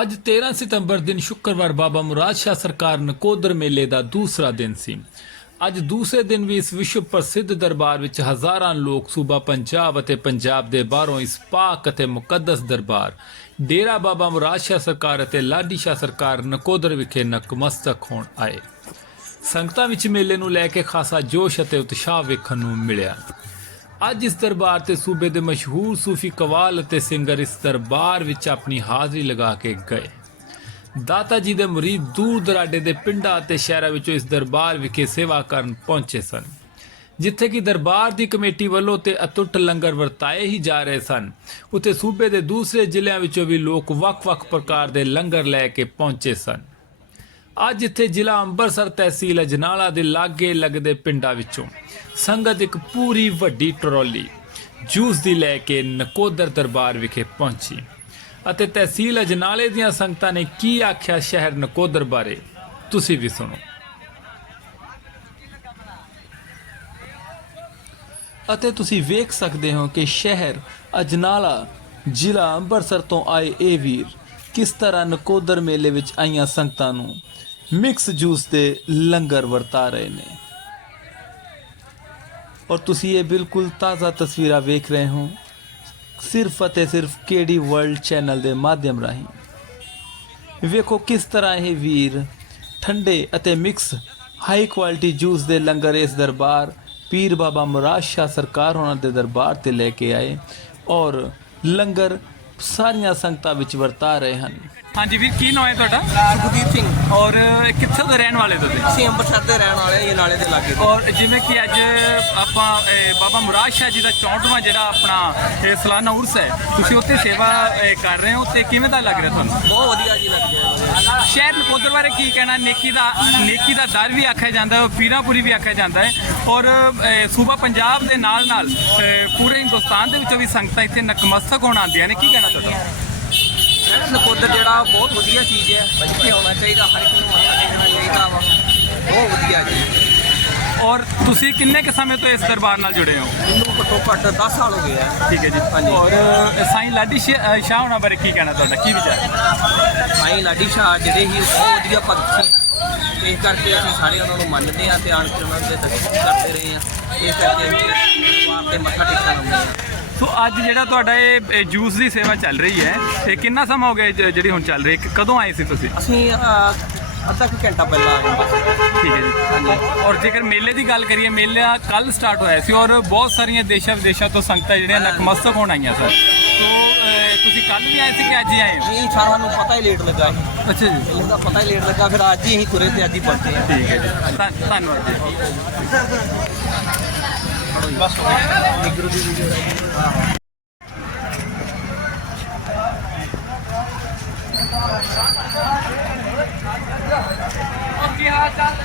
ਅੱਜ 13 ਸਤੰਬਰ ਦਿਨ ਸ਼ੁੱਕਰਵਾਰ ਬਾਬਾ ਮੁਰਾਦ ਸ਼ਾਹ ਸਰਕਾਰ ਨਕੋਦਰ ਮੇਲੇ ਦਾ ਦੂਸਰਾ ਦਿਨ ਸੀ। ਅੱਜ ਦੂਸਰੇ ਦਿਨ ਵੀ ਇਸ ਵਿਸ਼ਵ ਪ੍ਰਸਿੱਧ ਦਰਬਾਰ ਵਿੱਚ ਹਜ਼ਾਰਾਂ ਲੋਕ ਸੂਬਾ ਪੰਜਾਬ ਅਤੇ ਪੰਜਾਬ ਦੇ ਬਾਹਰੋਂ ਇਸ ਪਾਕ ਅਤੇ ਮੁਕੱਦਸ ਦਰਬਾਰ, ਡੇਰਾ ਬਾਬਾ ਮੁਰਾਦ ਸ਼ਾਹ ਸਰਕਾਰ ਅਤੇ ਲਾਡੀ ਸ਼ਾਹ ਸਰਕਾਰ ਨਕੋਦਰ ਵਿਖੇ ਨਕਮਸਤਕ ਹੋਣ ਆਏ। ਸੰਗਤਾਂ ਵਿੱਚ ਮੇਲੇ ਨੂੰ ਲੈ ਕੇ ਖਾਸਾ ਜੋਸ਼ ਅਤੇ ਉਤਸ਼ਾਹ ਵੇਖਣ ਨੂੰ ਮਿਲਿਆ। ਅੱਜ ਇਸ ਦਰਬਾਰ ਤੇ ਸੂਬੇ ਦੇ ਮਸ਼ਹੂਰ ਸੂਫੀ ਕਵਾਲ ਅਤੇ ਸਿੰਗਰ ਇਸ ਦਰਬਾਰ ਵਿੱਚ ਆਪਣੀ ਹਾਜ਼ਰੀ ਲਗਾ ਕੇ ਗਏ। ਦਾਤਾ ਜੀ ਦੇ ਮੁਰੀਦ ਦੂਰ ਦਰਾਡੇ ਦੇ ਪਿੰਡਾਂ ਅਤੇ ਸ਼ਹਿਰਾਂ ਵਿੱਚੋਂ ਇਸ ਦਰਬਾਰ ਵਿਖੇ ਸੇਵਾ ਕਰਨ ਪਹੁੰਚੇ ਸਨ, ਜਿੱਥੇ ਕਿ ਦਰਬਾਰ ਦੀ ਕਮੇਟੀ ਵੱਲੋਂ ਤੇ ਅਤੁੱਟ ਲੰਗਰ ਵਰਤਾਏ ਹੀ ਜਾ ਰਹੇ ਸਨ। ਉੱਥੇ ਸੂਬੇ ਦੇ ਦੂਸਰੇ ਜ਼ਿਲ੍ਹਿਆਂ ਵਿੱਚੋਂ ਵੀ ਲੋਕ ਵੱਖ-ਵੱਖ ਪ੍ਰਕਾਰ ਦੇ ਲੰਗਰ ਲੈ ਕੇ ਪਹੁੰਚੇ ਸਨ। ਅੱਜ ਇੱਥੇ ਜ਼ਿਲ੍ਹਾ ਅੰਮ੍ਰਿਤਸਰ ਤਹਿਸੀਲ ਅਜਨਾਲਾ ਦੇ ਲਾਗੇ ਲੱਗਦੇ ਪਿੰਡਾਂ ਵਿੱਚੋਂ ਸੰਗਤ ਇੱਕ ਪੂਰੀ ਵੱਡੀ ਟਰਾਲੀ ਜੂਸ ਦੀ ਲੈ ਕੇ ਨਕੋਦਰ ਦਰਬਾਰ ਵਿਖੇ ਪਹੁੰਚੀ। ਅਤੇ ਤਹਿਸੀਲ ਅਜਨਾਲੇ ਦੀਆਂ ਸੰਗਤਾਂ ਨੇ ਕੀ ਆਖਿਆ ਸ਼ਹਿਰ ਨਕੋਦਰ ਬਾਰੇ, ਤੁਸੀਂ ਵੀ ਸੁਣੋ। ਅਤੇ ਤੁਸੀਂ ਵੇਖ ਸਕਦੇ ਹੋ ਕਿ ਸ਼ਹਿਰ ਅਜਨਾਲਾ ਜ਼ਿਲ੍ਹਾ ਅੰਮ੍ਰਿਤਸਰ ਤੋਂ ਆਏ ਇਹ ਵੀਰ ਕਿਸ ਤਰ੍ਹਾਂ ਨਕੋਦਰ ਮੇਲੇ ਵਿੱਚ ਆਈਆਂ ਸੰਗਤਾਂ ਨੂੰ ਮਿਕਸ ਜੂਸ ਦੇ ਲੰਗਰ ਵਰਤਾ ਰਹੇ ਨੇ। ਔਰ ਤੁਸੀਂ ਇਹ ਬਿਲਕੁਲ ਤਾਜ਼ਾ ਤਸਵੀਰਾਂ ਵੇਖ ਰਹੇ ਹੋ। ਸਿਰਫ ਅਤੇ ਸਿਰਫ ਕੇਡੀ ਵਰਲਡ ਚੈਨਲ ਦੇ ਮਾਧਿਅਮ ਰਾਹੀਂ। ਵੇਖੋ ਕਿਸ ਤਰ੍ਹਾਂ ਇਹ ਵੀਰ ਠੰਡੇ ਅਤੇ ਮਿਕਸ ਹਾਈ ਕੁਆਲਿਟੀ ਜੂਸ ਦੇ ਲੰਗਰ ਇਸ ਦਰਬਾਰ, ਪੀਰ ਬਾਬਾ ਮੁਰਾਦ ਸ਼ਾਹ ਸਰਕਾਰ ਉਹਨਾਂ ਦੇ ਦਰਬਾਰ ਤੇ ਲੈ ਕੇ ਆਏ ਔਰ ਲੰਗਰ ਸਾਰੀਆਂ ਸੰਗਤਾਂ ਵਿੱਚ ਵਰਤਾ ਰਹੇ ਹਨ। ਹਾਂਜੀ ਵੀਰ ਕੀ ਨਾਮ ਹੈ ਤੁਹਾਡਾ? ਸੁਖਦੀਪ ਸਿੰਘ। ਔਰ ਕਿੱਥੋਂ ਦੇ ਰਹਿਣ ਵਾਲੇ ਤੁਸੀਂ? ਅਸੀਂ ਅੰਮ੍ਰਿਤਸਰ ਦੇ ਰਹਿਣ ਵਾਲੇ ਇਹ ਨਾਲੇ ਦੇ ਲਾਗੇ। ਔਰ ਜਿਵੇਂ ਕਿ ਅੱਜ ਆਪਾਂ ਬਾਬਾ ਮੁਰਾਦ ਸ਼ਾਹ ਜੀ ਦਾ 64ਵਾਂ ਜਿਹੜਾ ਆਪਣਾ ਇਹ ਸਾਲਾਨਾ ਉਰਸ ਹੈ ਤੁਸੀਂ ਉੱਥੇ ਸੇਵਾ ਕਰ ਰਹੇ ਹੋ ਤੇ ਕਿਵੇਂ ਦਾ ਲੱਗ ਰਿਹਾ ਤੁਹਾਨੂੰ? ਬਹੁਤ ਵਧੀਆ ਜੀ ਲੱਗ ਰਿਹਾ ਸ਼ਹਿਰ ਨਕੋਦਰ ਬਾਰੇ ਕੀ ਕਹਿਣਾ? ਨੇਕੀ ਦਾ ਨੇਕੀ ਦਾ ਦਰ ਵੀ ਆਖਿਆ ਜਾਂਦਾ ਹੈ ਪੀਰਾਪੁਰੀ ਵੀ ਆਖਿਆ ਜਾਂਦਾ ਹੈ। ਔਰ ਸੂਬਾ ਪੰਜਾਬ ਦੇ ਨਾਲ ਨਾਲ ਪੂਰੇ ਹਿੰਦੁਸਤਾਨ ਦੇ ਵਿੱਚੋਂ ਵੀ ਸੰਗਤਾਂ ਇੱਥੇ ਨਕਮਸਤਕ ਹੋਣ ਆਉਂਦੀਆਂ ਨੇ। ਕੀ ਕਹਿਣਾ ਤੁਹਾਡਾ? ਨਕੋਦਰ ਜਿਹੜਾ ਬਹੁਤ ਵਧੀਆ ਚੀਜ਼ ਹੈ ਇੱਥੇ ਆਉਣਾ ਚਾਹੀਦਾ ਹਰ ਇੱਕ ਨੂੰ ਆਉਣਾ ਦੇਖਣਾ ਚਾਹੀਦਾ ਵਾ। ਬਹੁਤ ਵਧੀਆ ਜੀ। ਔਰ ਤੁਸੀਂ ਕਿੰਨੇ ਕੁ ਸਮੇਂ ਤੋਂ ਇਸ ਦਰਬਾਰ ਨਾਲ ਜੁੜੇ ਹੋ? ਮੈਨੂੰ ਘੱਟੋ ਘੱਟ 10 ਸਾਲ ਹੋ ਗਏ ਆ। ਠੀਕ ਹੈ ਜੀ। ਹਾਂਜੀ। ਔਰ ਸਾਈਂ ਲਾਡੀ ਸ਼ਾਹ ਹੋਣਾ ਬਾਰੇ ਕੀ ਕਹਿਣਾ ਤੁਹਾਡਾ? ਕੀ ਵਿਚਾਰ ਸਾਈਂ ਲਾਡੀ ਸ਼ਾਹ ਜਿਹੜੇ ਹੀ ਬਹੁਤ ਵਧੀਆ ਭਗਤ ਸੀ। ਇਸ ਕਰਕੇ ਅਸੀਂ ਸਾਰੇ ਉਹਨਾਂ ਨੂੰ ਮੰਨਦੇ ਆ ਤੇ ਆਣ ਕੇ ਉਹਨਾਂ ਦੇ ਦਰਸ਼ਨ ਕਰਦੇ ਰਹੇ ਆ ਇਸ ਕਰਕੇ ਅਸੀਂ ਤੇ ਮੱਥਾ ਟੇਕਣ ਆਉਂਦੇ ਆ ਸੋ ਅੱਜ ਜਿਹੜਾ ਤੁਹਾਡਾ ਇਹ ਜੂਸ ਦੀ ਸੇਵਾ ਚੱਲ ਰਹੀ ਹੈ ਤੇ ਕਿੰਨਾ ਸਮਾਂ ਹੋ ਗਿਆ ਜਿਹੜੀ ਹੁਣ ਚੱਲ ਰਹੀ ਹੈ? ਕਦੋਂ ਆਏ ਸੀ ਤੁਸੀਂ? ਅਸੀਂ ਅਹ, ਅੱਧਾ ਕੁ ਘੰਟਾ ਪਹਿਲਾਂ ਆਏ ਬਸ ਠੀਕ ਹੈ ਜੀ। ਔਰ ਜੇਕਰ ਮੇਲੇ ਦੀ ਗੱਲ ਕਰੀਏ ਮੇਲਾ ਕੱਲ ਸਟਾਰਟ ਹੋਇਆ ਸੀ ਔਰ ਬਹੁਤ ਸਾਰੀਆਂ ਦੇਸ਼ਾਂ ਵਿਦੇਸ਼ਾਂ ਤੋਂ ਸੰਗਤਾਂ ਜਿਹੜੀਆਂ ਨਤਮਸਤਕ ਹੋਣ ਆਈਆਂ ਸਨ। ਸੋ ਤੁਸੀਂ ਕੱਲ ਵੀ ਆਏ ਸੀ ਕਿ ਅੱਜ ਹੀ ਆਏ ਹੋ? ਨਹੀਂ ਸਾਰਾ ਨੂੰ ਪਤਾ ਹੀ ਲੇਟ ਲੱਗਾ ਸੀ ਅੱਛਾ ਜੀ। ਮੈਨੂੰ ਤਾਂ ਪਤਾ ਹੀ ਲੇਟ ਲੱਗਾ ਫਿਰ ਅੱਜ ਹੀ ਅਸੀਂ ਤੁਰੇ ਤੇ ਅੱਜ ਹੀ ਪਹੁੰਚੇ ਆ ਠੀਕ ਹੈ ਜੀ। ਧੰਨ- ਧੰਨਵਾਦ ਜੀ। ਕੀ ਹਾਲ ਚਾਲ ਨੇ